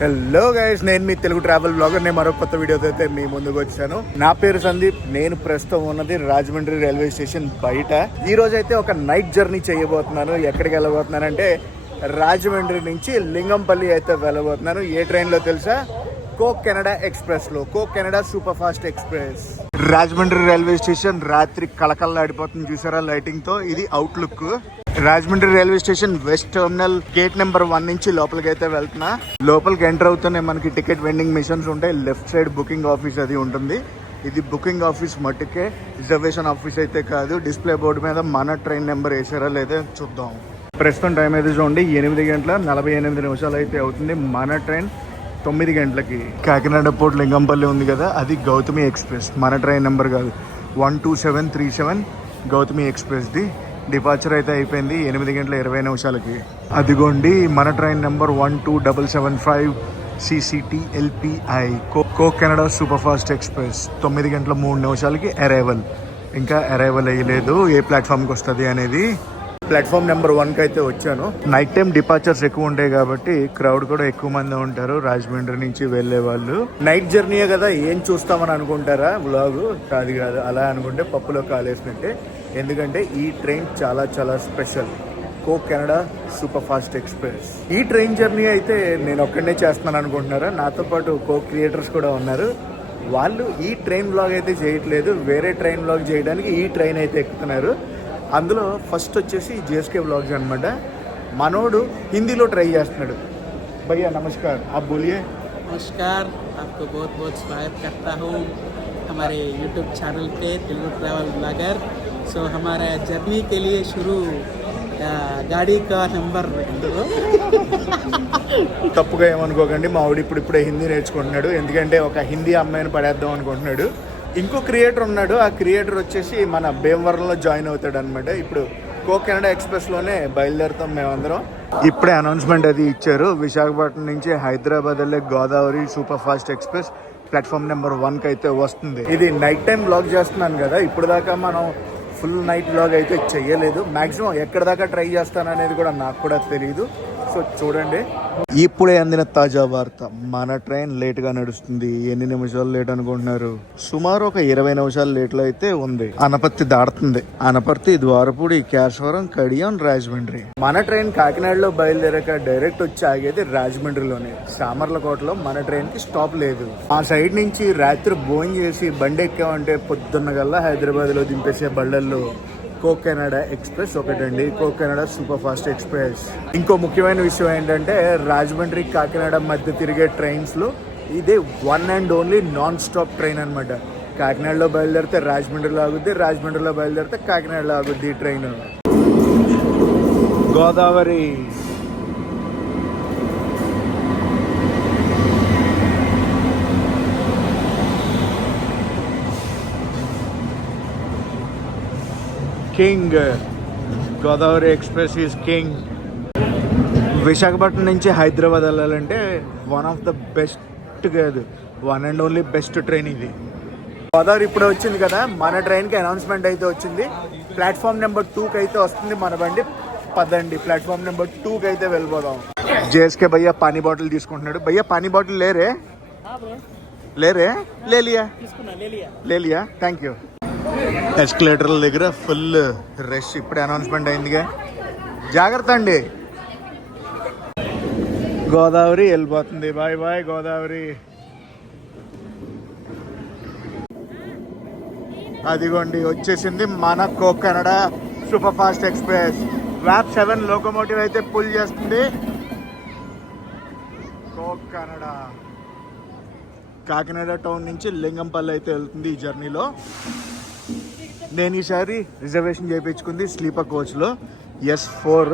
Hello guys, నేను మీ Telugu travel blogger. నేను మరో కొత్త వీడియోతో అయితే మీ ముందుకు వచ్చాను. నా పేరు సందీప్. నేను ప్రస్తుతం ఉన్నది రాజమండ్రి రైల్వే స్టేషన్ బయట. ఈ రోజు అయితే ఒక నైట్ జర్నీ చేయబోతున్నాను. ఎక్కడికి వెళ్ళబోతున్నానంటే రాజమండ్రి నుంచి లింగంపల్లి అయితే వెళ్ళబోతున్నాను. ఏ ట్రైన్లో తెలుసా? కోక్ కెనడా ఎక్స్ప్రెస్ లో, coke Canada super fast express. Rajahmundry railway station రాత్రి కళకళలాడిపోతుంది చూసారా లైటింగ్ తో. ఇది outlook. Rajahmundry railway station west terminal gate number 1 నుంచి లోపలికి అయితే వెళ్తున్నా. లోపలికి ఎంటర్ అవుతూనే మనకి టికెట్ వెండింగ్ మిషన్స్ ఉంటాయి. లెఫ్ట్ సైడ్ బుకింగ్ ఆఫీస్ అది ఉంటుంది. ఇది బుకింగ్ ఆఫీస్ మట్టుకే, రిజర్వేషన్ ఆఫీస్ అయితే కాదు. డిస్ప్లే బోర్డు మీద మన ట్రైన్ నెంబర్ వేసారా లేదా చూద్దాం. ప్రస్తుతం టైం అయితే చూడండి, 8:48 అయితే అవుతుంది. మన ట్రైన్ 9 గంటలకి. కాకినాడ పోర్ట్ లింగంపల్లి ఉంది కదా, అది గౌతమి ఎక్స్ప్రెస్. మన ట్రైన్ నెంబర్ కాదు, 12737 గౌతమి ఎక్స్ప్రెస్ది. డిపార్చర్ అయితే అయిపోయింది 8:20 అదిగోండి మన train number 12775 CCT LPI coke Canada super fast express. 9:03 arrival. ఇంకా అరైవల్ అయ్యలేదు. ఏ ప్లాట్ఫామ్కి వస్తుంది అనేది. ప్లాట్ఫామ్ నెంబర్ 1కి అయితే వచ్చాను. నైట్ టైం డిపార్చర్స్ ఎక్కువ ఉంటాయి కాబట్టి క్రౌడ్ కూడా ఎక్కువ మంది ఉంటారు రాజమండ్రి నుంచి వెళ్లే వాళ్ళు. నైట్ జర్నీయే కదా, ఏం చూస్తామని అనుకుంటారా వ్లాగ్? కాదు, అలా అనుకుంటే పప్పులో కాలేసినట్టే. ఎందుకంటే ఈ ట్రైన్ చాలా చాలా special. Coke Canada super fast express. ఈ ట్రైన్ జర్నీ అయితే నేను ఒక్కడనే చేస్తున్నాను అనుకుంటున్నారా? నాతో పాటు కోక్ క్రియేటర్స్ కూడా ఉన్నారు. వాళ్ళు ఈ ట్రైన్ వ్లాగ్ అయితే చేయట్లేదు, వేరే ట్రైన్ వ్లాగ్ చేయడానికి ఈ ట్రైన్ అయితే ఎక్కుతున్నారు. అందులో ఫస్ట్ వచ్చేసి JSK व्लॉग्स అనమాట. మనోడు హిందీలో ట్రై చేస్తున్నాడు. భయ్యా నమస్కార్, आप बोलिए. नमस्कार, आपको बहुत बहुत स्वागत करता हूँ हमारे YouTube चैनल पे तेलुगु ट्रैवल ब्लॉगर. सो हमारा जर्नी के लिए शुरू गाड़ी का नंबर తప్పుగా ఏమనుకోకండి, మా ఆవిడ ఇప్పుడే హిందీ నేర్చుకుంటున్నాడు. ఎందుకంటే ఒక హిందీ అమ్మాయిని పడేద్దాం అనుకుంటున్నాడు. ఇంకో క్రియేటర్ ఉన్నాడు. ఆ క్రియేటర్ వచ్చేసి మన భీమవరంలో జాయిన్ అవుతాడు అనమాట. ఇప్పుడు కోక్ కెనడా ఎక్స్ప్రెస్లోనే బయలుదేరుతాం మేమందరం. ఇప్పుడే అనౌన్స్మెంట్ అది ఇచ్చారు. విశాఖపట్నం నుంచి హైదరాబాద్ వెళ్ళే Godavari super fast express platform number 1కి అయితే వస్తుంది. ఇది నైట్ టైం వ్లాగ్ చేస్తున్నాను కదా, ఇప్పుడు దాకా మనం ఫుల్ నైట్ వ్లాగ్ అయితే చేయలేదు. మ్యాక్సిమం ఎక్కడ దాకా ట్రై చేస్తాను అనేది కూడా నాకు కూడా తెలియదు. సో చూడండి. ఇప్పుడే అందిన తాజా వార్త, మన ట్రైన్ లేట్గా నడుస్తుంది. ఎన్ని నిమిషాలు లేట్ అనుకుంటున్నారు? సుమారు ఒక 20 నిమిషాలు లేట్లో అయితే ఉంది. అనపర్తి దాడుతుంది. అనపర్తి, ద్వారపూడి, కేశవరం, కడియం, రాజమండ్రి. మన ట్రైన్ కాకినాడలో బయలుదేరాక డైరెక్ట్ వచ్చి ఆగేది రాజమండ్రిలోనే. సామర్లకోటలో మన ట్రైన్ కి స్టాప్ లేదు. ఆ సైడ్ నుంచి రాత్రి భోజనం చేసి బండి ఎక్కామంటే పొద్దున్న గల్లా హైదరాబాద్ లో దింపేసే బళ్ళల్లో కోక్ కెనడా ఎక్స్ప్రెస్ ఒకటండి. Coke Canada super fast express. ఇంకో ముఖ్యమైన విషయం ఏంటంటే రాజమండ్రి కాకినాడ మధ్య తిరిగే ట్రైన్స్ లో ఇదే one and only non stop train అనమాట. కాకినాడలో బయలుదేరితే రాజమండ్రిలో ఆగుద్ది, రాజమండ్రిలో బయలుదేరితే కాకినాడలో ఆగుద్ది ఈ train. Godavari. King. Godavari express is king. Visakhapatnam నుంచి హైదరాబాద్ వెళ్ళాలంటే వన్ ఆఫ్ ద బెస్ట్ కాదు, one and only best train ఇది. గోదావరి ఇప్పుడే వచ్చింది కదా, మన ట్రైన్కి అనౌన్స్మెంట్ అయితే వచ్చింది. ప్లాట్ఫామ్ నెంబర్ 2కి అయితే వస్తుంది మన బండి. పదండి ప్లాట్ఫామ్ నెంబర్ 2కి అయితే వెళ్ళిపోదాం. JSK భయ్యా పానీ బాటిల్ తీసుకుంటున్నాడు. భయ్యా పానీ బాటిల్ లేరే? లేలియా థ్యాంక్ యూ. ఎస్కలేటర్ల దగ్గర ఫుల్ రష్. ఇప్పుడే అనౌన్స్మెంట్ అయిందిగా, జాగ్రత్త అండి. గోదావరి వెళ్ళిపోతుంది. Bye bye Godavari. అదిగోండి వచ్చేసింది మన Cocanada super fast express. వ్యాప్ 7 లోకోమోటివ్ అయితే పుల్ చేస్తుంది. కోక్ కెనడా కాకినాడ టౌన్ నుంచి లింగంపల్లి అయితే వెళ్తుంది ఈ జర్నీలో. నేను ఈసారి రిజర్వేషన్ చేయించుకుంది స్లీపర్ కోచ్లో, S4.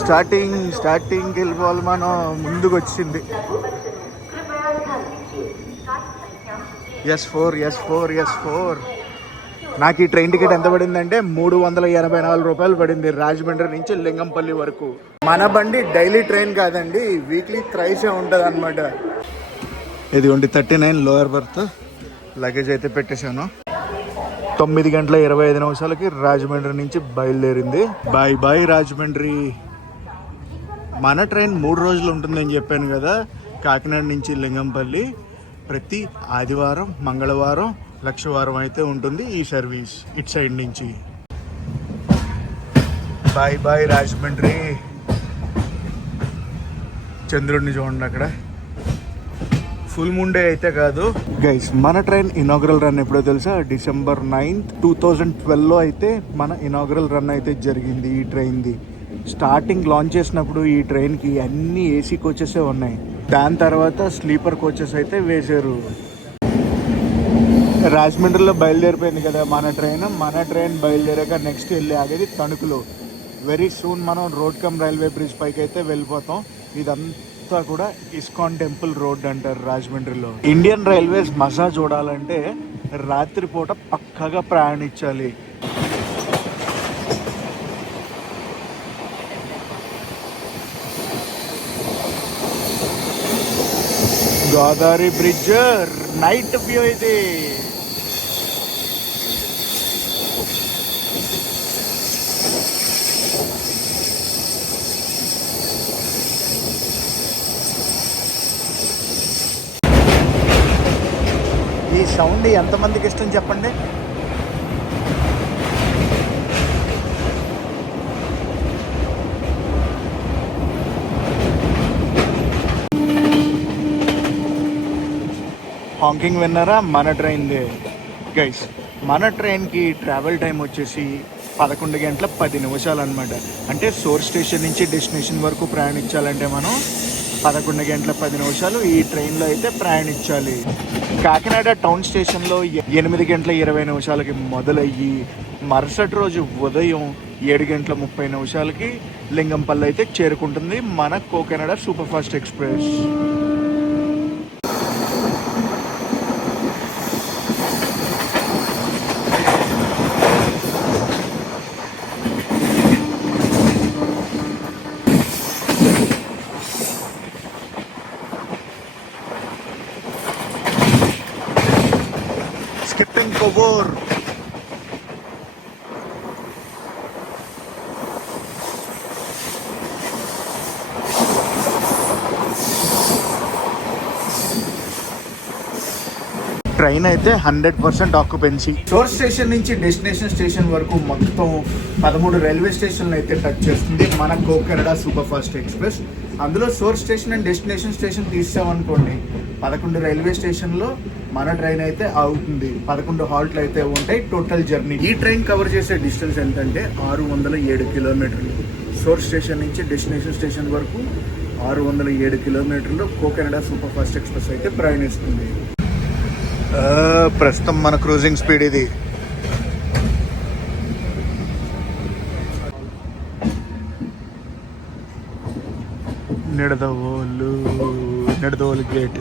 స్టార్టింగ్కి వెళ్ళిపోవాలి మనం. ముందుకు వచ్చింది S4. నాకు ఈ ట్రైన్ టికెట్ ఎంత పడిందంటే 384 రూపాయలు పడింది రాజమండ్రి నుంచి లింగంపల్లి వరకు. మన బండి డైలీ ట్రైన్ కాదండి, వీక్లీ థ్రైసే ఉంటుంది అనమాట. ఇదిగోండి 39 లోయర్ బర్త్. లగేజ్ అయితే పెట్టేశాను. 9:25 రాజమండ్రి నుంచి బయలుదేరింది. Bye bye Rajahmundry. మన ట్రైన్ 3 రోజులు ఉంటుందని చెప్పాను కదా, కాకినాడ నుంచి లింగంపల్లి. ప్రతి ఆదివారం, మంగళవారం, లక్షవారం అయితే ఉంటుంది ఈ సర్వీస్ ఇటు సైడ్ నుంచి. Bye bye Rajahmundry. చంద్రుడిని చూడండి అక్కడ. ఫుల్ ముండే అయితే కాదు గైస్. మన ట్రైన్ ఇనాగ్రల్ రన్ ఎప్పుడో తెలుసా? December 9th, 2012లో అయితే మన ఇనాగ్రల్ రన్ అయితే జరిగింది ఈ ట్రైన్ది. స్టార్టింగ్ లాంచ్ చేసినప్పుడు ఈ ట్రైన్కి అన్ని ఏసీ కోచెసే ఉన్నాయి. దాని తర్వాత స్లీపర్ కోచెస్ అయితే వేశారు. రాజమండ్రిలో బయలుదేరిపోయింది కదా మన ట్రైన్ బయలుదేరాక నెక్స్ట్ వెళ్ళి ఆగేది తణుకులో. వెరీ సూన్ మనం రోడ్ కమ్ రైల్వే బ్రిడ్జ్ పైకి అయితే వెళ్ళిపోతాం. ఇదంతా కూడా ఇస్కాన్ టెంపుల్ రోడ్ అంటారు రాజమండ్రిలో. ఇండియన్ రైల్వేస్ మజా చూడాలంటే రాత్రిపూట పక్కగా ప్రయాణించాలి. గోదావరి బ్రిడ్జ్ నైట్ వ్యూ ఇది. ఈ సౌండ్ ఎంతమందికి ఇష్టం చెప్పండి. హాంకింగ్ విన్నారా? మన ట్రైన్దే గైస్. మన ట్రైన్కి ట్రావెల్ టైం వచ్చేసి 11 గంటల 10 నిమిషాలు అనమాట. అంటే సోర్స్ స్టేషన్ నుంచి డెస్టినేషన్ వరకు ప్రయాణించాలంటే మనం 11 గంటల 10 నిమిషాలు ఈ ట్రైన్లో అయితే ప్రయాణించాలి. కాకినాడ టౌన్ స్టేషన్లో 8 గంటల 20 నిమిషాలకి మొదలయ్యి మరుసటి రోజు ఉదయం 7 గంటల 30 నిమిషాలకి లింగంపల్లి అయితే చేరుకుంటుంది మన Cocanada super fast express. Skipping Covor. Train అయితే 100% ఆక్యుపెన్సీ. సోర్స్ స్టేషన్ నుంచి డెస్టినేషన్ స్టేషన్ వరకు మొత్తం 13 రైల్వే స్టేషన్లు అయితే టచ్ చేస్తుంది మన కోకెనడా సూపర్ ఫాస్ట్ ఎక్స్ప్రెస్. అందులో source station and destination station తీసామనుకోండి 11 రైల్వే స్టేషన్లో మన ట్రైన్ అయితే ఆగుతుంది. 11 హాల్ట్లు అయితే ఉంటాయి టోటల్ జర్నీ. ఈ ట్రైన్ కవర్ చేసే డిస్టెన్స్ ఎంతంటే 607 కిలోమీటర్లు. సోర్స్ స్టేషన్ నుంచి డెస్టినేషన్ స్టేషన్ వరకు 607 కిలోమీటర్లు కోకెనడా సూపర్ ఫాస్ట్ ఎక్స్ప్రెస్ అయితే ప్రయాణిస్తుంది. ప్రస్తుతం మన క్రూజింగ్ స్పీడ్ ఇది. నిడదవోలు గేట్.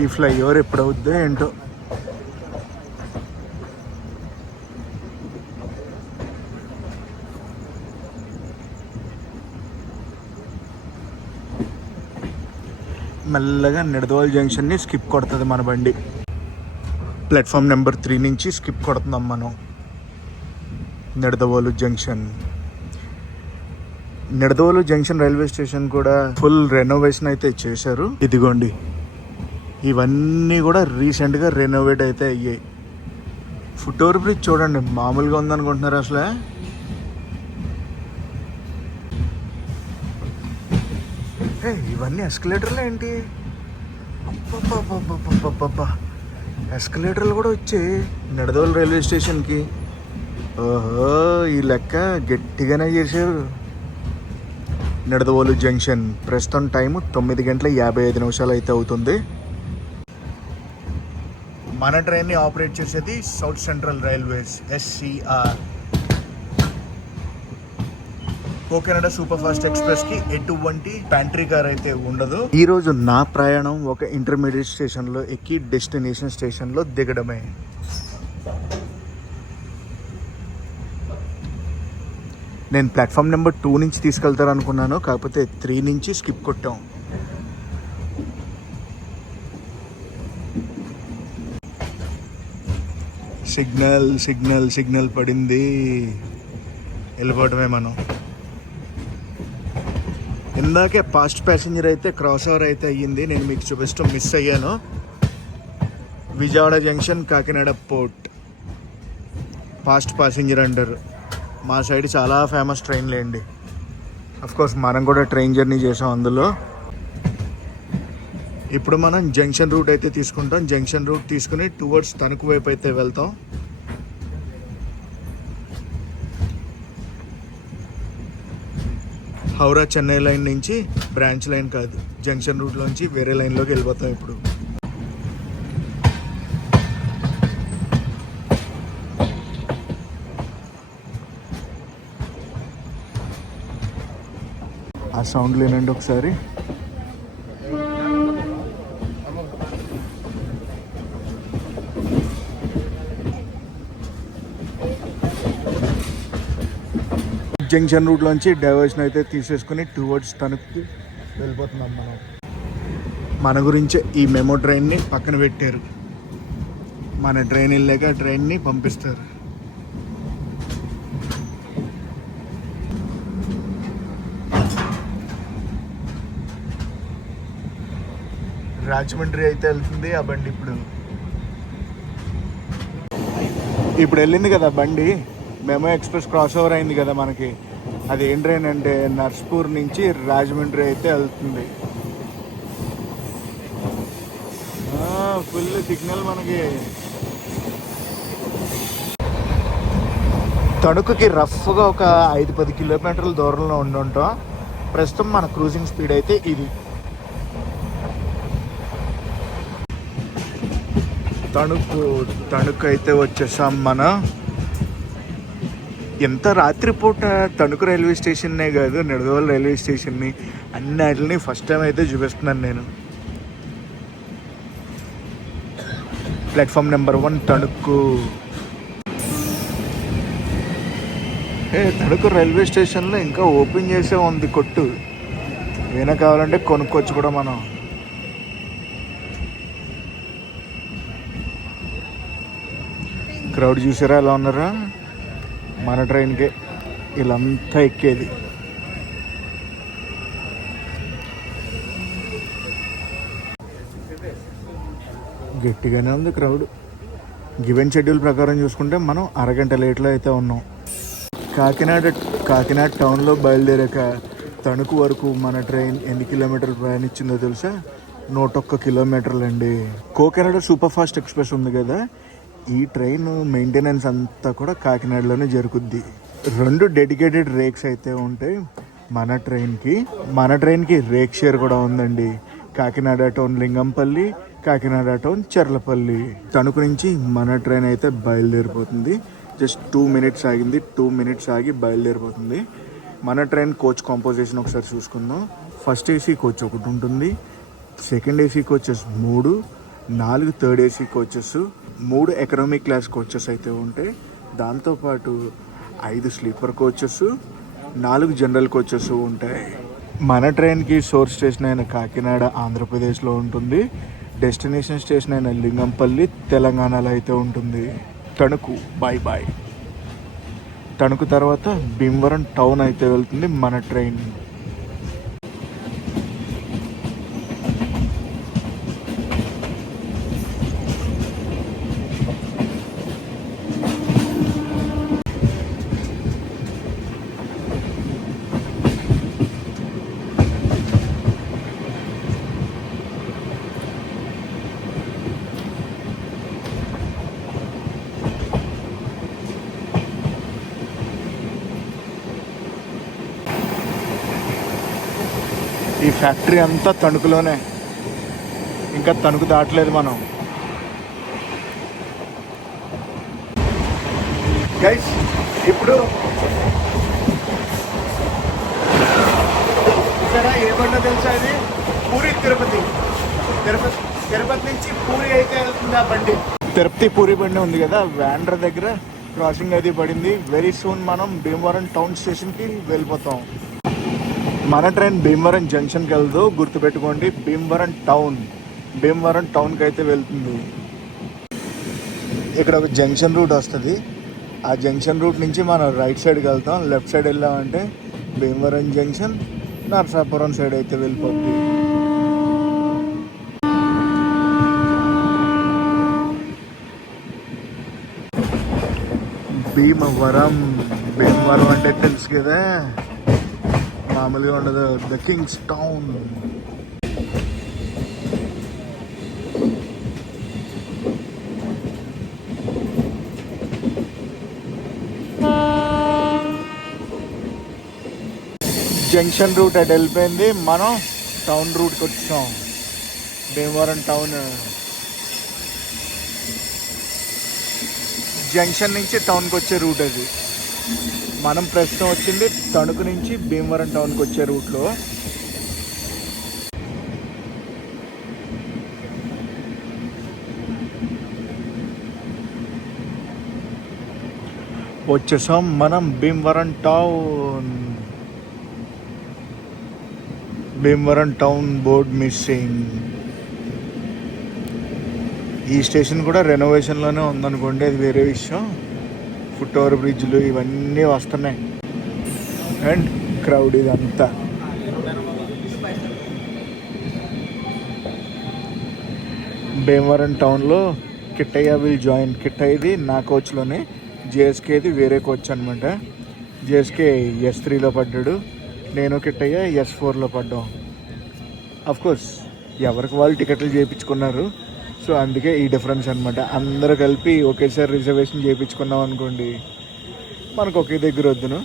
ఈ ఫ్లైఓవర్ ఎప్పుడవుద్దో ఏంటో. మెల్లగా నిడదవోలు జంక్షన్ని స్కిప్ కొడుతుంది మన బండి. ప్లాట్ఫామ్ నెంబర్ 3 నుంచి స్కిప్ కొడుతున్నాం మనం. నిడదవోలు జంక్షన్ రైల్వే స్టేషన్ కూడా ఫుల్ రెనోవేషన్ అయితే చేశారు. ఇదిగోండి, ఇవన్నీ కూడా రీసెంట్గా రెనోవేట్ అయితే అయ్యాయి. ఫుట్ ఓవర్ బ్రిడ్జ్ చూడండి, మామూలుగా ఉందనుకుంటున్నారు అసలు. ఇవన్నీ ఎస్కలేటర్లు ఏంటి? ఎస్కలేటర్లు కూడా వచ్చాయి నిడదవోలు రైల్వే స్టేషన్కి. ఓహో, ఈ లెక్క గట్టిగానే చేశారు. నిడదవోలు జంక్షన్ ప్రస్తుతం టైము 9 గంటల 55 నిమిషాలు అయితే అవుతుంది. మన ట్రైన్ని ఆపరేట్ చేసేది South Central Railways SCR. Cocanada super fast express కి ఎటువంటి ప్యాంట్రీ కార్ అయితే ఉండదు. ఈ రోజు నా ప్రయాణం ఒక ఇంటర్మీడియట్ స్టేషన్ లో ఎక్కి డెస్టినేషన్ స్టేషన్ లో దిగడమే. నేను ప్లాట్ఫామ్ నెంబర్ 2 నుంచి తీసుకెళ్తారు అనుకున్నాను, కాకపోతే 3 నుంచి స్కిప్ కొట్టాం. సిగ్నల్ పడింది, వెళ్ళిపోవటమే మనం. ఇందాకే ఫాస్ట్ ప్యాసింజర్ అయితే క్రాస్ ఓవర్ అయితే అయ్యింది, నేను మీకు చూపిస్తూ మిస్ అయ్యాను. Vijayawada junction Kakinada port fast passenger అంటారు. మా సైడ్ చాలా ఫేమస్ ట్రైన్లే అండి. కోర్స్ మనం కూడా ట్రైన్ జర్నీ చేసాం అందులో. ఇప్పుడు మనం జంక్షన్ రూట్ అయితే తీసుకుంటాం. జంక్షన్ రూట్ తీసుకుని టువర్డ్స్ తణుకు వైపు అయితే వెళ్తాం. హౌరా చెన్నై లైన్ నుంచి బ్రాంచ్ లైన్ కాదు, జంక్షన్ రూట్లోంచి వేరే లైన్లోకి వెళ్ళిపోతాం ఇప్పుడు. ఆ సౌండ్ లేనండి ఒకసారి. జంక్షన్ రూట్లోంచి డైవర్షన్ అయితే తీసేసుకుని టువర్డ్స్ తణుకు వెళ్ళిపోతున్నాం మనం. మన గురించే ఈ మెమో ట్రైన్ని పక్కన పెట్టారు. మన ట్రైన్ వెళ్ళాక ట్రైన్ని పంపిస్తారు. రాజమండ్రి అయితే వెళ్తుంది ఆ బండి. ఇప్పుడు వెళ్ళింది కదా బండి, మెమో ఎక్స్ప్రెస్ క్రాస్ ఓవర్ అయింది కదా మనకి. అది ఏం ట్రైన్ అంటే నర్స్పూర్ నుంచి రాజమండ్రి అయితే వెళ్తుంది. ఫుల్ సిగ్నల్ మనకి. తణుకుకి రఫ్గా ఒక 5-10 కిలోమీటర్ల దూరంలో ఉండుంటాం. ప్రస్తుతం మన క్రూజింగ్ స్పీడ్ అయితే ఇది. తణుకు అయితే వచ్చేసాం మనం. ఎంత రాత్రిపూట తణుకు రైల్వే స్టేషన్నే కాదు, నిడదవోలు రైల్వే స్టేషన్ని అన్నిటిని ఫస్ట్ టైం అయితే చూపిస్తున్నాను నేను. Platform number 1 Tanuku. Tanuku railway స్టేషన్లో ఇంకా ఓపెన్ చేసే ఉంది కొట్టు. ఏమైనా కావాలంటే కొనుక్కోవచ్చు కూడా మనం. క్రౌడ్ చూసారా ఎలా ఉన్నారా? మన ట్రైన్కే వీళ్ళంతా ఎక్కేది. గట్టిగానే ఉంది క్రౌడ్. గివెన్ షెడ్యూల్ ప్రకారం చూసుకుంటే మనం అరగంట లేట్లో అయితే ఉన్నాం. కాకినాడ టౌన్లో బయలుదేరాక తణుకు వరకు మన ట్రైన్ ఎన్ని కిలోమీటర్లు ప్రయాణించిందో తెలుసా? 101 కిలోమీటర్లు అండి. కోకెనాడ సూపర్ ఫాస్ట్ ఎక్స్ప్రెస్ ఉంది కదా, ఈ ట్రైన్ మెయింటెనెన్స్ అంతా కూడా కాకినాడలోనే జరుగుద్ది. 2 డెడికేటెడ్ రేక్స్ అయితే ఉంటాయి మన ట్రైన్కి రేక్ షేర్ కూడా ఉందండి. Kakinada town Lingampalli, Kakinada town Cherlapalli. తణుకు నుంచి మన ట్రైన్ అయితే బయలుదేరిపోతుంది. జస్ట్ 2 మినిట్స్ ఆగింది. 2 మినిట్స్ ఆగి బయలుదేరిపోతుంది. మన ట్రైన్ కోచ్ కాంపోజిషన్ ఒకసారి చూసుకుందాం. ఫస్ట్ ఏసీ కోచ్ ఒకటి ఉంటుంది, second AC coaches 3, 4 third AC coaches, 3 economic class coaches అయితే ఉంటాయి. దాంతోపాటు 5 స్లీపర్ కోచెస్, 4 జనరల్ కోచెస్ ఉంటాయి. మన ట్రైన్కి సోర్స్ స్టేషన్ అయిన కాకినాడ ఆంధ్రప్రదేశ్లో ఉంటుంది. డెస్టినేషన్ స్టేషన్ అయిన లింగంపల్లి తెలంగాణలో అయితే ఉంటుంది. తణుకు బాయ్. తణుకు తర్వాత భీమవరం టౌన్ అయితే వెళ్తుంది మన ట్రైన్. ఈ ఫ్యాక్టరీ అంతా తణుకులోనే, ఇంకా తణుకు దాటలేదు మనం. గైస్ ఇప్పుడు ఏ బండ తెలుసా? అది పూరి తిరుపతి నుంచి పూరి అయితే వెళ్తుంది ఆ బండి. తిరుపతి పూరి బండి ఉంది కదా, వ్యాండ్ర దగ్గర క్రాసింగ్ అది పడింది. వెరీ సూన్ మనం భీమవరం టౌన్ స్టేషన్కి వెళ్ళిపోతాం. మన ట్రైన్ భీమవరం జంక్షన్కి వెళ్దు, గుర్తుపెట్టుకోండి. భీమవరం టౌన్కి అయితే వెళ్తుంది. ఇక్కడ ఒక జంక్షన్ రూట్ వస్తుంది. ఆ జంక్షన్ రూట్ నుంచి మనం రైట్ సైడ్కి వెళ్తాం. లెఫ్ట్ సైడ్ వెళ్ళామంటే భీమవరం జంక్షన్, నరసాపురం సైడ్ అయితే వెళ్ళిపోద్ది. భీమవరం అంటే తెలుసు కదా, మామూలుగా ఉండదు. The king's town. Junction route అటు వెళ్ళిపోయింది, మనం టౌన్ రూట్కి వచ్చాం. భీమవరం టౌన్ జంక్షన్ నుంచి టౌన్కి వచ్చే రూట్ అది. మనం ప్రస్తుతం వచ్చింది తణుకు నుంచి భీమవరం టౌన్కి వచ్చే రూట్లో. వచ్చేసాం మనం Bhimavaram town. Bhimavaram town board missing. ఈ స్టేషన్ కూడా రెనోవేషన్లోనే ఉందనుకోండి, అది వేరే విషయం. ఫుట్ ఓవర్ బ్రిడ్జ్లు ఇవన్నీ వస్తున్నాయి. అండ్ క్రౌడ్ ఇదంతా. భీమవరం టౌన్లో కిట్టయ్య విల్ జాయిన్. కిట్టయ్యది నా కోచ్లోనే, జేఎస్కేది వేరే కోచ్ అనమాట. జేఎస్కే S3లో పడ్డాడు, నేను కిట్టయ్య S4లో పడ్డాం. అఫ్కోర్స్ ఎవరికి వాళ్ళు టికెట్లు చేయించుకున్నారు, సో అందుకే ఈ డిఫరెన్స్ అనమాట. అందరూ కలిపి ఒకేసారి రిజర్వేషన్ చేయించుకున్నాం అనుకోండి, మనకు ఒకే దగ్గర వద్దును.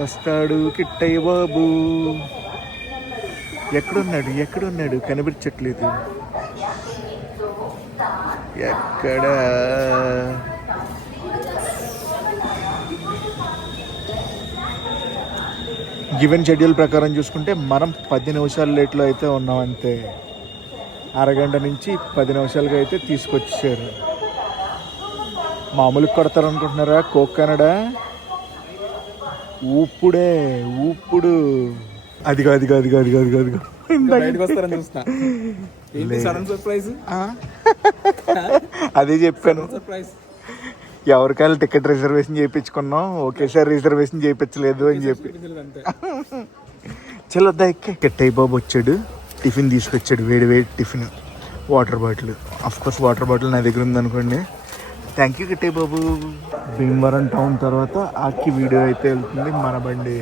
వస్తాడు కిట్టయ్య బాబు. ఎక్కడున్నాడు కనిపించట్లేదు. ఎక్కడా? గివెన్ షెడ్యూల్ ప్రకారం చూసుకుంటే మనం 10 నిమిషాలు లేట్లో అయితే ఉన్నాం అంతే. అరగంట నుంచి 10 నిమిషాలుగా అయితే తీసుకొచ్చారు. మామూలుగా కొడతారు అనుకుంటున్నారా? కోక్ కెనడా ఊప్పుడు అదిగో అదే చెప్పాను. ఎవరికైనా టికెట్ రిజర్వేషన్ చేయించుకున్నాం, ఒకేసారి రిజర్వేషన్ చేయించలేదు అని చెప్పి. చలో ఎక్కే. కిట్టయ్య బాబు వచ్చాడు, టిఫిన్ తీసుకొచ్చాడు. వేడి tiffin, water bottle. Of course water bottle నా దగ్గర ఉందనుకోండి. Thank you Kittayya Babu. Bhimavaram town తర్వాత ఆకివీడు అయితే వెళ్తుంది మన బండి.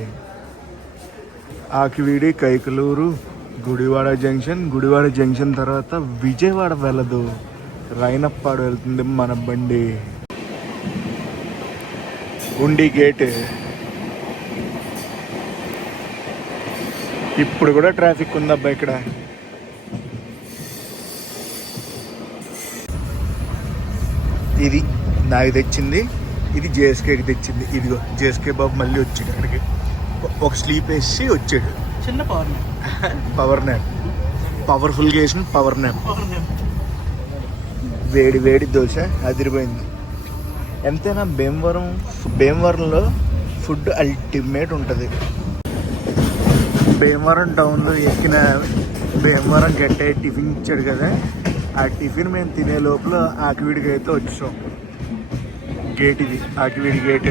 ఆకివీడి, కైకలూరు, గుడివాడ జంక్షన్ తర్వాత విజయవాడ వెళ్ళదు, రైనప్పాడు వెళ్తుంది మన బండి. ఉండి గేట్. ఇప్పుడు కూడా ట్రాఫిక్ ఉందబ్బా ఇక్కడ. ఇది నాకు తెచ్చింది, ఇది జేఎస్కేకి తెచ్చింది. ఇదిగో జేఎస్కే బాబు మళ్ళీ వచ్చాడు అక్కడికి. ఒక స్లీప్ వేసి వచ్చాడు. చిన్న పవర్ న్యాప్. పవర్ఫుల్గా వేసిన పవర్ న్యాప్. వేడి దోశ అదిరిపోయింది. ఎంతైనా భీమవరంలో ఫుడ్ అల్టిమేట్ ఉంటుంది. భీమవరం టౌన్లో ఎక్కిన భీమవరం గట్టే టిఫిన్ ఇచ్చాడు కదా, ఆ టిఫిన్ మేము తినే లోపల ఆకివీడికి అయితే వచ్చాం. గేట్ ఇది, ఆకివీడి గేట్.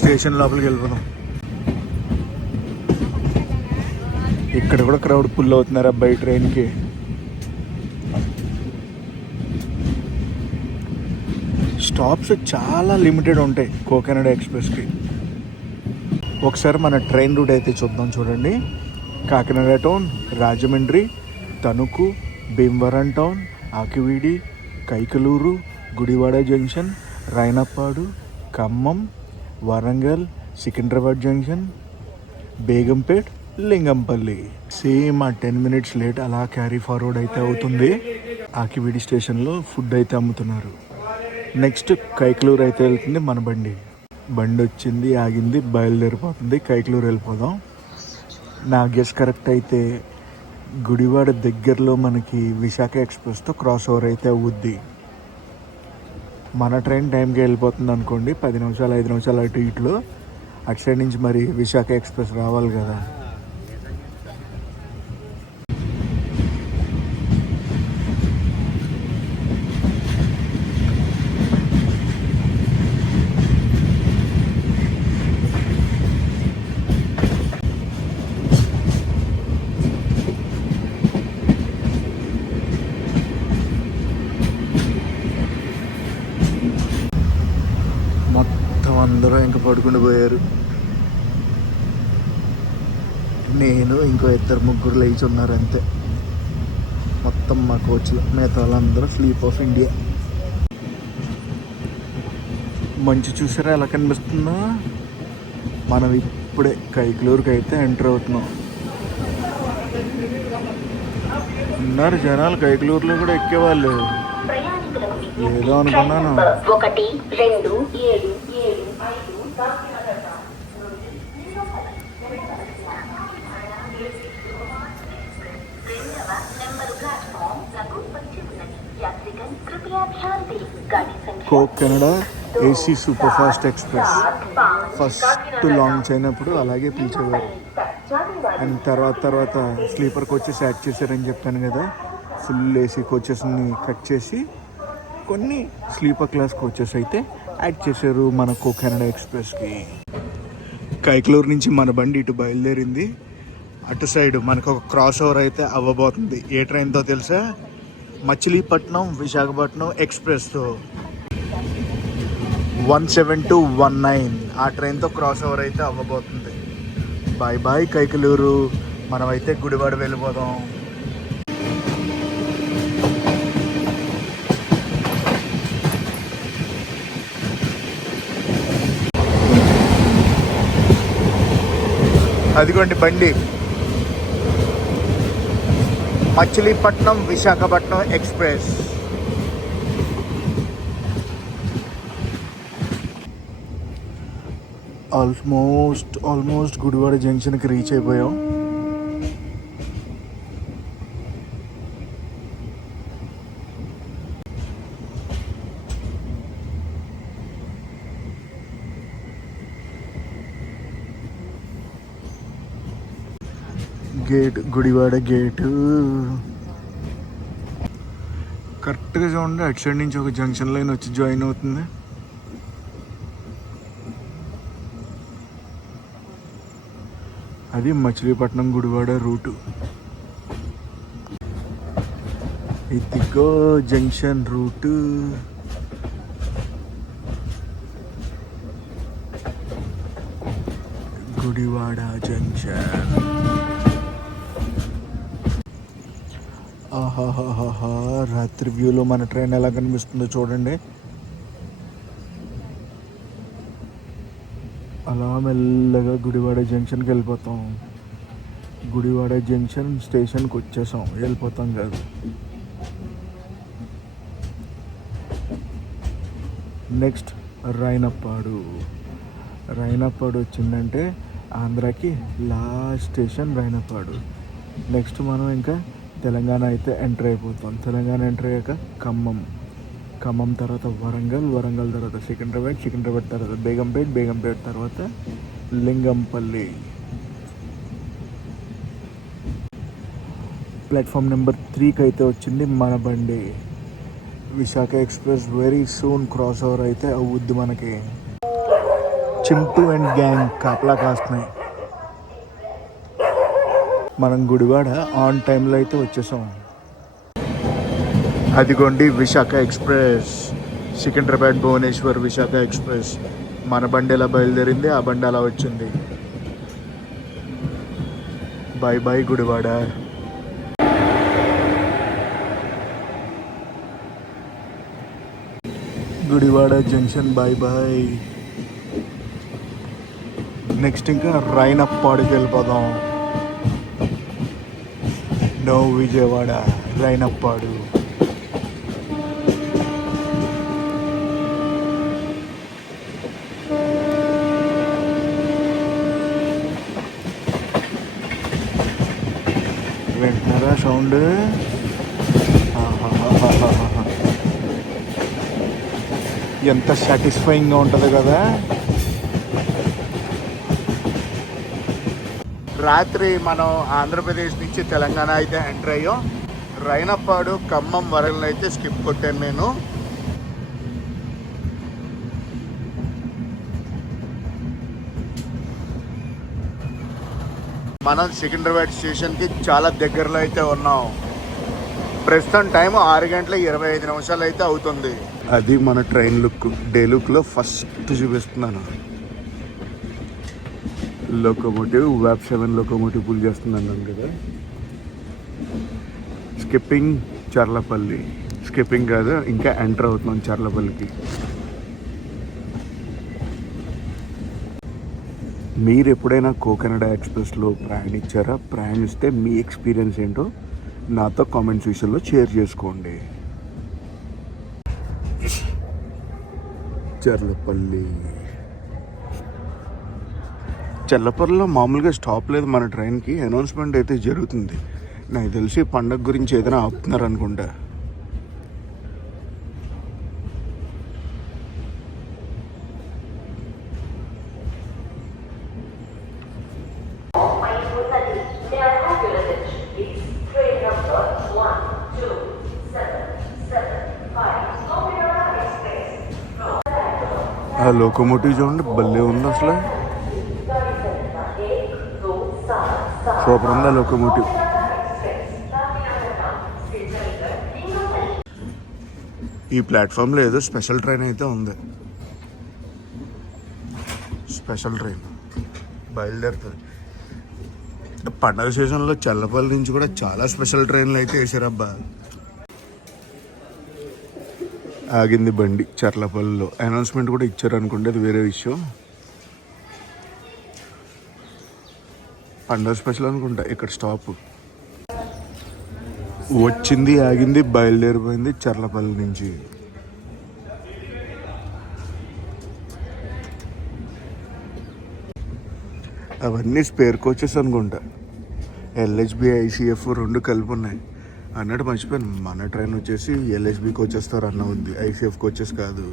స్టేషన్ లోపలికి వెళ్ళిపోదాం. ఇక్కడ కూడా క్రౌడ్ ఫుల్ అవుతున్నారు అబ్బాయి ట్రైన్కి. స్టాప్స్ చాలా లిమిటెడ్ ఉంటాయి కోకెనడా ఎక్స్ప్రెస్కి. ఒకసారి మన ట్రైన్ రూట్ అయితే చూద్దాం. చూడండి, Kakinada town, Rajahmundry, Tanuku, Bhimavaram town, Akividu, Kaikaluru, Gudivada junction, Rayanapadu, Khammam, Warangal, Secunderabad junction, Begumpet, Lingampalli. Same ఆ 10 minutes లేట్ అలా క్యారీ ఫార్వర్డ్ అయితే అవుతుంది. ఆకివీడి స్టేషన్లో ఫుడ్ అయితే అమ్ముతున్నారు. నెక్స్ట్ కైకలూరు అయితే వెళ్తుంది మన బండి. వచ్చింది, ఆగింది, బయలుదేరిపోతుంది. కైకలూరు వెళ్ళిపోదాం. నా గెస్ కరెక్ట్ అయితే గుడివాడ దగ్గరలో మనకి విశాఖ ఎక్స్ప్రెస్తో క్రాస్ ఓవర్ అయితే అవుద్ది. మన ట్రైన్ టైంకి వెళ్ళిపోతుంది అనుకోండి, 10 నిమిషాలు 5 నిమిషాలు అటు ఇట్లో. అటు సైడ్ నుంచి మరి విశాఖ ఎక్స్ప్రెస్ రావాలి కదా. అందరూ ఇంకా పడుకుని పోయారు. నేను ఇంకో 2-3 లేచి ఉన్నారు అంతే. మొత్తం మా కోచ్లు, మిగతా వాళ్ళందరూ స్లీప్ ఆఫ్ ఇండియా. మంచి చూసారా ఎలా కనిపిస్తుందో. మనం ఇప్పుడే కైకలూరుకి అయితే ఎంటర్ అవుతున్నాం. ఉన్నారు జనాలు, కైకలూరులో కూడా ఎక్కేవాళ్ళు. ఏదో అనుకున్నాను. 1 2 7 7 5 coke Canada AC super fast express first launch అయినప్పుడు అలాగే పిలిచేవారు. అండ్ తర్వాత స్లీపర్ కోచెస్ యాడ్ చేశారని చెప్పాను కదా. ఫుల్ ఏసీ కోచెస్ని కట్ చేసి కొన్ని స్లీపర్ క్లాస్ కోచెస్ అయితే యాడ్ చేశారు మన కోక్ కెనడా ఎక్స్ప్రెస్కి. కైకలూరు నుంచి మన బండి ఇటు బయలుదేరింది. అటు సైడ్ మనకు ఒక క్రాస్ ఓవర్ అయితే అవ్వబోతుంది. ఏ ట్రైన్తో తెలుసా? మచిలీపట్నం విశాఖపట్నం ఎక్స్ప్రెస్తో 17219 ఆ ట్రైన్తో క్రాస్ ఓవర్ అయితే అవ్వబోతుంది. Bye bye Kaikaluru. మనమైతే గుడివాడ వెళ్ళిపోదాం. అదిగోండి బండి, మచిలీపట్నం విశాఖపట్నం ఎక్స్ప్రెస్. ఆల్మోస్ట్ గుడివాడ జంక్షన్కి రీచ్ అయిపోయాం. గేట్, గుడివాడ గేటు కరెక్ట్గా చూడండి. అటు సైడ్ నుంచి ఒక జంక్షన్ లైన్ వచ్చి జాయిన్ అవుతుంది. అది మచిలీపట్నం గుడివాడ రూటు. ఇదిగో జంక్షన్ రూటు. గుడివాడ జంక్షన్. ఆహాహాహా, రాత్రి వ్యూలో మన ట్రైన్ ఎలా కనిపిస్తుందో చూడండి. అలా మెల్లగా గుడివాడ జంక్షన్కి వెళ్ళిపోతాం. గుడివాడ జంక్షన్ స్టేషన్కి వచ్చేసాం, వెళ్ళిపోతాం కాదు. నెక్స్ట్ రైనప్పాడు. రైనప్పాడు వచ్చిందంటే ఆంధ్రాకి లాస్ట్ స్టేషన్ రైనప్పాడు. నెక్స్ట్ మనం ఇంకా తెలంగాణ అయితే ఎంటర్ అయిపోతాం. తెలంగాణ ఎంటర్ అయ్యాక ఖమ్మం తర్వాత వరంగల్ తర్వాత సికింద్రాబాద్ తర్వాత బేగంపేట్ తర్వాత లింగంపల్లి. ప్లాట్ఫామ్ నెంబర్ 3కి అయితే వచ్చింది మన బండి. Visakha express very soon cross over అయితే అవుద్ది మనకి. చింటూ అండ్ గ్యాంగ్ కాపలా కాస్తున్నాయి. మనం గుడివాడ ఆన్ టైంలో అయితే వచ్చేసాం. అదిగోండి విశాఖ ఎక్స్ప్రెస్, సికింద్రాబాద్ భువనేశ్వర్ విశాఖ ఎక్స్ప్రెస్. మన బండి ఎలా బయలుదేరింది, ఆ బండి అలా వచ్చింది. Bye bye Gudivada. Gudivada junction bye bye. Next ఇంకా రైనప్పాడుకి వెళ్ళిపోదాం. నో విజయవాడ, రైనప్పాడు. వింటున్నారా సౌండ్? ఎంత సాటిస్ఫైయింగ్గా ఉంటుంది కదా. రాత్రి మనం ఆంధ్రప్రదేశ్ నుంచి తెలంగాణ అయితే ఎంటర్ అయ్యాం. రైనప్పాడు, ఖమ్మం, వరంగల్ అయితే స్కిప్ కొట్టాను నేను. మనం సికింద్రాబాద్ స్టేషన్కి చాలా దగ్గరలో అయితే ఉన్నాం. ప్రస్తుతం టైం 6:25 అయితే అవుతుంది. అది మన ట్రైన్ లుక్. డే లుక్లో ఫస్ట్ చూపిస్తున్నాను. లోకోమోటివ్ WAP 7 లోకోమోటివ్ పుల్ చేస్తున్నాను కదా. స్కిప్పింగ్ చర్లపల్లి. స్కిప్పింగ్ కాదు, ఇంకా ఎంటర్ అవుతున్నాం చర్లపల్లికి. మీరు ఎప్పుడైనా కోకెనడా ఎక్స్ప్రెస్లో ప్రయాణించారా? ప్రయాణిస్తే మీ ఎక్స్పీరియన్స్ ఏంటో నాతో కామెంట్ సెక్షన్లో షేర్ చేసుకోండి. చర్లపల్లిలో మామూలుగా స్టాప్ లేదు మన ట్రైన్కి. అనౌన్స్మెంట్ అయితే జరుగుతుంది. నాకు తెలిసి పండగ గురించి ఏదైనా ఆపుతున్నారు అనుకుంటా. ఆ లోకోమోటివ్ చూడండి, భలే ఉంది అసలు. సూపర్ ఉంది ఆ లోకోమోటివ్. ఈ ప్లాట్ఫామ్లో ఏదో స్పెషల్ ట్రైన్ అయితే ఉంది. స్పెషల్ ట్రైన్ బయలుదేరుతుంది. పండగ సీజన్లో చల్లపల్లి నుంచి కూడా చాలా స్పెషల్ ట్రైన్లు అయితే వేసారబ్బా. ఆగింది బండి చర్లపల్లిలో. అనౌన్స్మెంట్ కూడా ఇచ్చారు అనుకుంటే అది వేరే విషయం. పండగ స్పెషల్ అనుకుంటా ఇక్కడ స్టాప్. వచ్చింది, ఆగింది, బయలుదేరిపోయింది చర్లపల్లి నుంచి. అవన్నీ స్పేర్ కోచెస్ అనుకుంటా. LHB ICF 2 కలిపి ఉన్నాయి అన్నట్టు మర్చిపోయాను. మన ట్రైన్ వచ్చేసి LHB కోచెస్తో రన్ అవుద్ది, ICF కోచెస్ కాదు.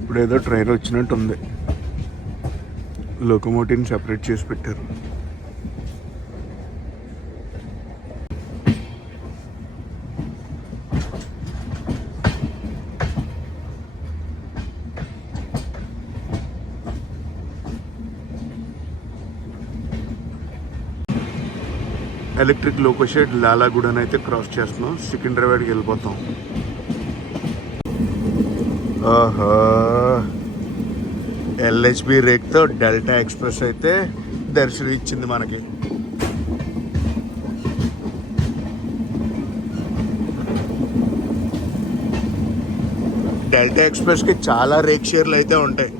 ఇప్పుడు ఏదో ట్రైన్ వచ్చినట్టు ఉంది. లోకోమోటివ్ని సెపరేట్ చేసి పెట్టారు. ఎలక్ట్రిక్ లోకో షెడ్ లాలాగూడని అయితే క్రాస్ చేస్తున్నాం. సికింద్రాబాద్కి వెళ్ళిపోతాం. ఆహా, LHB రేక్తో డెల్టా ఎక్స్ప్రెస్ అయితే దర్శనం ఇచ్చింది మనకి. డెల్టా ఎక్స్ప్రెస్కి చాలా రేక్ షేర్లు అయితే ఉంటాయి.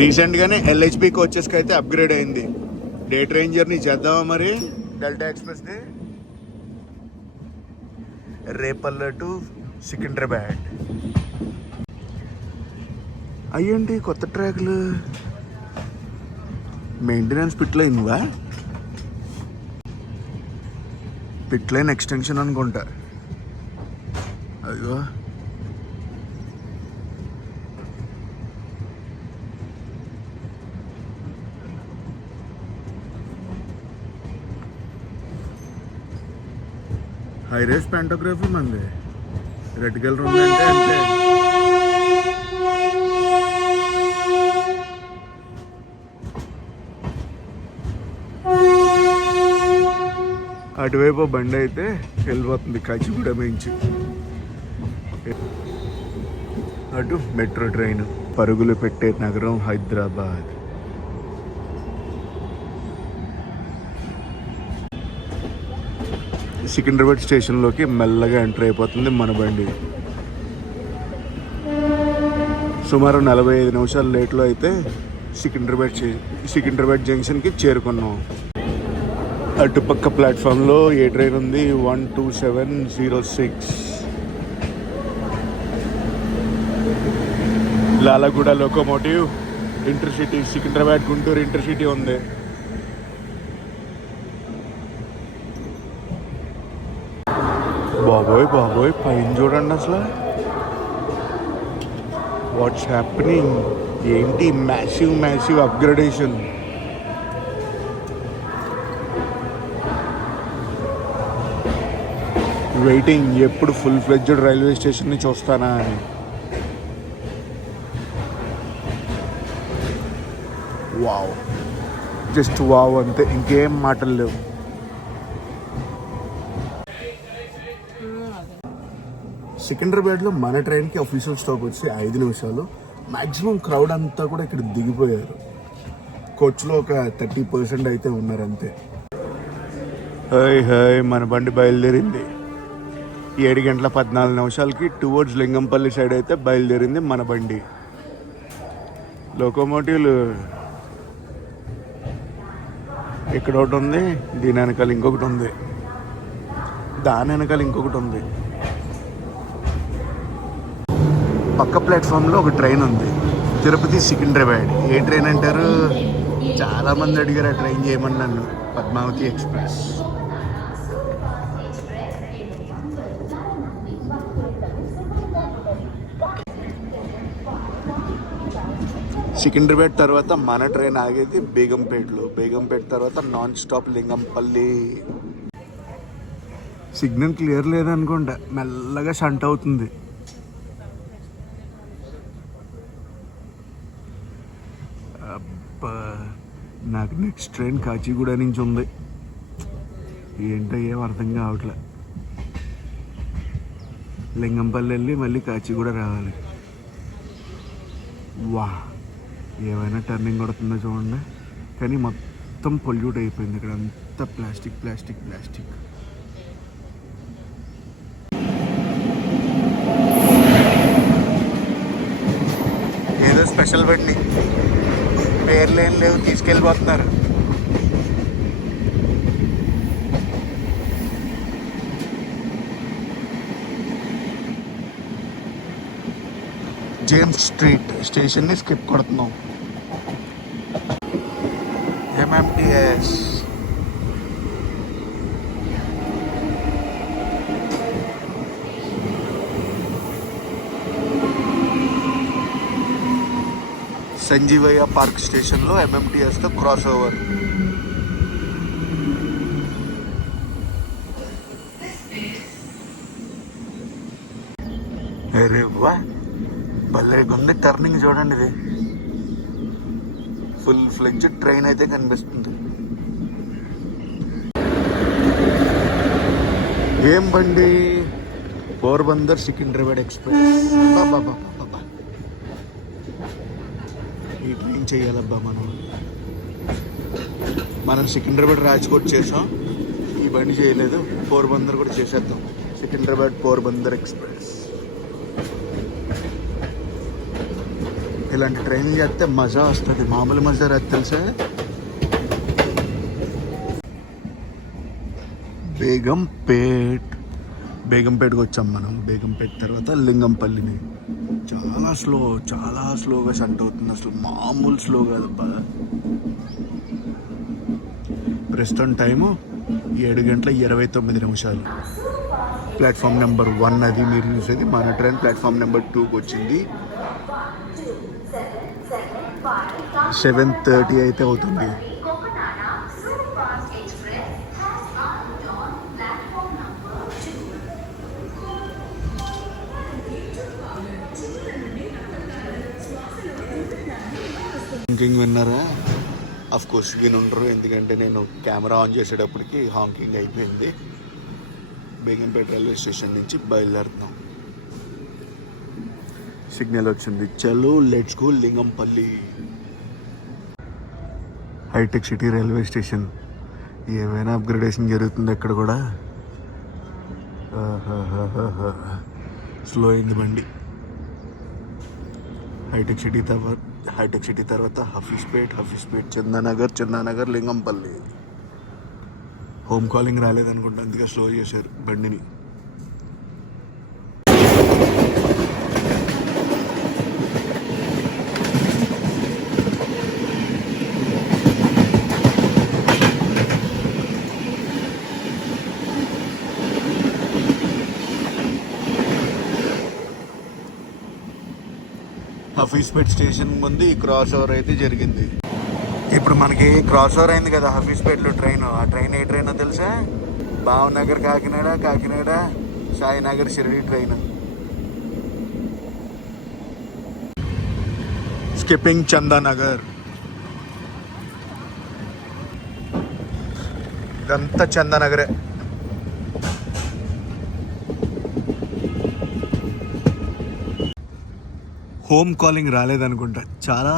రీసెంట్గానే LHB కోచెస్కి అయితే అప్గ్రేడ్ అయింది. డే ట్రైన్ జర్నీ చేద్దామా మరి డెల్టా ఎక్స్ప్రెస్ది? రేపల్లె టు సికింద్రాబాద్. అయ్యండి కొత్త ట్రాక్లు. మెయింటెనెన్స్ పిట్ లైన్వా? పిట్ లైన్ ఎక్స్టెన్షన్ అనుకుంటా. అయ్యో, హైరేస్ పెంటోగ్రఫీ మంది. రెడ్ కలర్ ఉందంటే అంతే. అటువైపు బండి అయితే వెళ్ళిపోతుంది కాచిగూడ నుంచి. అటు మెట్రో ట్రైన్. పరుగులు పెట్టే నగరం హైదరాబాద్. సికింద్రాబాద్ స్టేషన్లోకి మెల్లగా ఎంటర్ అయిపోతుంది మన బండి. సుమారు 45 నిమిషాలు లేట్లో అయితే సికింద్రాబాద్ జంక్షన్కి చేరుకున్నాం. అటుపక్క ప్లాట్ఫామ్లో ఏ ట్రైన్ ఉంది? 12706 Lalaguda locomotive intercity. Secunderabad Guntur intercity ఉంది. బాబోయ్ బాబోయ్, పైన చూడండి అసలు. What's happening? ఏంటి మ్యాసివ్ అప్గ్రేడేషన్. వెయిటింగ్ ఎప్పుడు ఫుల్ ఫ్లెడ్జ్డ్ రైల్వే స్టేషన్ని చూస్తానా అని. వావ్, జస్ట్ వావ్ అంతే, ఇంకేం మాటలు లేవు. సికింద్రాబాద్లో మన ట్రైన్కి అఫీషియల్ స్టాప్ వచ్చి 5 నిమిషాలు. మ్యాక్సిమం క్రౌడ్ అంతా కూడా ఇక్కడ దిగిపోయారు. కోచ్లో ఒక 30% అయితే ఉన్నారు అంతే. హాయ్ మన బండి బయలుదేరింది. 7:14 టువర్డ్స్ లింగంపల్లి సైడ్ అయితే బయలుదేరింది మన బండి. లోకోమోటివ్లు ఇక్కడ ఒకటి ఉంది, దీని వెనకాల ఇంకొకటి ఉంది, దాని వెనకాల ఇంకొకటి ఉంది. పక్క ప్లాట్ఫామ్లో ఒక ట్రైన్ ఉంది, తిరుపతి సికింద్రాబాద్. ఏ ట్రైన్ అంటారు? చాలామంది అడిగారు ఆ ట్రైన్ చేయమని నన్ను. పద్మావతి ఎక్స్ప్రెస్. సికింద్రాబాద్ తర్వాత మన ట్రైన్ ఆగేది బేగంపేటలో. బేగంపేట తర్వాత non stop Lingampally. Signal clear లేదనుకోండి, మెల్లగా షంట్ అవుతుంది. అబ్బా, నాకు నెక్స్ట్ ట్రైన్ కాచిగూడ నుంచి ఉంది. ఏంటో ఏం అర్థం కావట్లే. లింగంపల్లి వెళ్ళి మళ్ళీ కాచిగూడ రావాలి. వా, ఏమైనా టర్నింగ్ కొడుతుందో చూడండి. కానీ మొత్తం పొల్యూట్ అయిపోయింది ఇక్కడ అంతా. ప్లాస్టిక్. ఏదో స్పెషల్ బండి, పేర్లు ఏం లేవు, తీసుకెళ్ళిపోతున్నారు. జేమ్స్ స్ట్రీట్ స్టేషన్ని స్కిప్ కొడుతున్నాం. ఎంఎంటీఎస్ సంజీవయ్య పార్క్ స్టేషన్లో ఎంఎంటీఎస్తో క్రాస్ ఓవర్. అరే వా, భలే ఉంది టర్నింగ్ చూడండి. ఇది ఫుల్ ఫ్లెడ్జ్డ్ ట్రైన్ అయితే కనిపిస్తుంది. ఏం బండి? పోర్బందర్ సికింద్రాబాద్ ఎక్స్ప్రెస్. బాబా, ఈ ట్రైన్ చేయాలబ్బా మనం సికింద్రాబాద్ రాజ్కోట్ చేసాం, ఈ బండి చేయలేదు. పోర్బందర్ కూడా చేసేద్దాం. సికింద్రాబాద్ పోర్బందర్ ఎక్స్ప్రెస్. ఇలాంటి ట్రైన్లు చేస్తే మజా వస్తుంది, మామూలు మజా రాదు తెలుసా. బేగంపేటకి వచ్చాం మనం. బేగంపేట తర్వాత లింగంపల్లిని. చాలా స్లోగా షంట్ అవుతుంది. అసలు మామూలు స్లో కాదబ్బా. ప్రస్తుతం టైము 7:29. ప్లాట్ఫామ్ నెంబర్ 1 అది మీరు చూసేది. మన ట్రైన్ ప్లాట్ఫామ్ నెంబర్ 2కి వచ్చింది. 7:30 అయితే అవుతుంది. హాంకింగ్ విన్నారా? అఫ్ కోర్స్ వినుండరు, ఎందుకంటే నేను కెమెరా ఆన్ చేసేటప్పటికి హాంకింగ్ అయిపోయింది. బేగంపేట రైల్వే స్టేషన్ నుంచి బయలుదేరుతున్నాం. సిగ్నల్ వచ్చింది. చలో let's go Lingampally. Hi-tech city railway station. ఏమైనా అప్గ్రేడేషన్ జరుగుతుంది ఇక్కడ కూడా. స్లో అయింది బండి. హైటెక్ సిటీ తర్వాత హఫీస్పేట్, చందానగర్, లింగంపల్లి. హోమ్ కాలింగ్ రాలేదనుకుంటా, అందుకే స్లో చేశారు బండిని. హఫీస్పేట్ స్టేషన్ ముందు ఈ క్రాస్ ఓవర్ అయితే జరిగింది. ఇప్పుడు మనకి క్రాస్ ఓవర్ అయింది కదా హఫీస్పేట్లో ట్రైన్. ఆ ట్రైన్ ఏ ట్రైనో తెలుసా? భావనగర్ కాకినాడ, కాకినాడ సాయినగర్ షిరిడి ట్రైన్. స్కిప్పింగ్ చందానగర్. ఇదంతా చందానగరే. Home calling రాలేదనుకుంటా. చాలా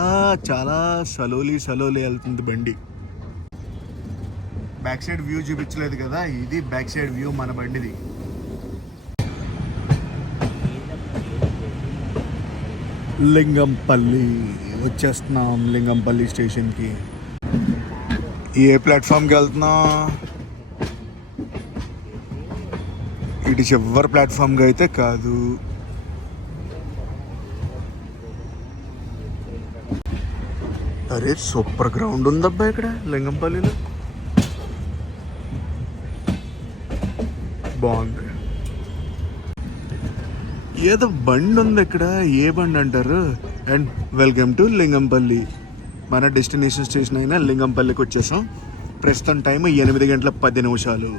చాలా సలోలీ వెళ్తుంది బండి. బ్యాక్ సైడ్ వ్యూ చూపించలేదు కదా, ఇది బ్యాక్ సైడ్ వ్యూ మన బండిది. లింగంపల్లి వచ్చేస్తున్నాం. లింగంపల్లి స్టేషన్కి. ఏ ప్లాట్ఫామ్కి వెళ్తున్నాం? ఇటు చివరి ప్లాట్ఫామ్కి అయితే కాదు. అరే సూపర్ గ్రౌండ్ ఉందబ్బా ఇక్కడ లింగంపల్లిలో. బాగుంది. ఏదో బండి ఉంది ఇక్కడ. ఏ బండి అంటారు? And welcome to Lingampally. మన డెస్టినేషన్ స్టేషన్ అయినా లింగంపల్లికి వచ్చేసాం. ప్రస్తుతం టైం 8:10.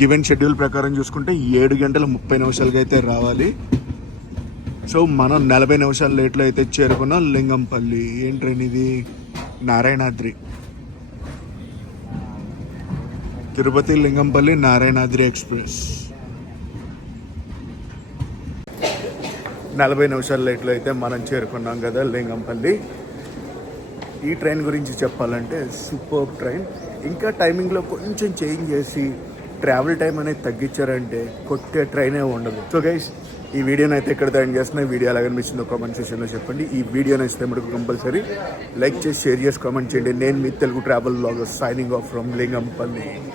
గివెన్ షెడ్యూల్ ప్రకారం చూసుకుంటే 7:30 అయితే రావాలి. సో మనం 40 నిమిషాల లేట్లో అయితే చేరుకున్నాం లింగంపల్లి. ఏం ట్రైన్ ఇది? నారాయణాద్రి. తిరుపతి లింగంపల్లి నారాయణాద్రి ఎక్స్ప్రెస్. 40 నిమిషాల లేట్లో అయితే మనం చేరుకున్నాం కదా లింగంపల్లి. ఈ ట్రైన్ గురించి చెప్పాలంటే సూపర్ ట్రైన్. ఇంకా టైమింగ్లో కొంచెం చేంజ్ చేసి ట్రావెల్ టైం అనేది తగ్గించారంటే కొట్టే ట్రైనే ఉండదు. సో గైస్, ఈ వీడియోని అయితే ఇక్కడ ఎండ్ చేస్తున్నా. ఈ వీడియో ఎలా అనిపించిందో కామెంట్ సెక్షన్లో చెప్పండి. ఈ వీడియో నచ్చితే మనకు కంపల్సరీ లైక్ చేసి షేర్ చేసి కామెంట్ చేయండి. నేను మీ Telugu travel blogger signing off from Lingampalli.